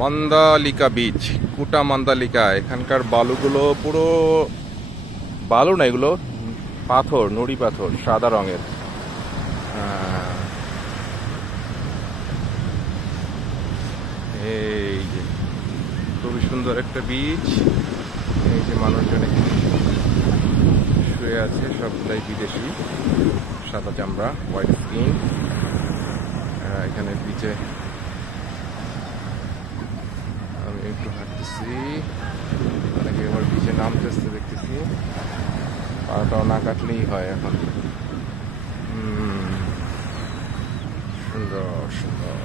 মন্দালিকা beach, কুটা মন্দালিকা। এখানকার বালুগুলো পুরো বালু না, এগুলো পাথর, নুড়ি পাথর, সাদা রঙের। এই যে খুবই সুন্দর একটা বিচ। এই যে মানুষজন এখানে শুয়ে আছে, সবগুলাই বিদেশি, সাদা চামড়া, হোয়াইট স্কিন। এখানে বিচে আমি একটু হাঁটতেছি, অনেকে এবার বিচে নামতেছে দেখতেছি। পাটাও না কাটলেই হয় এখন। সুন্দর সুন্দর।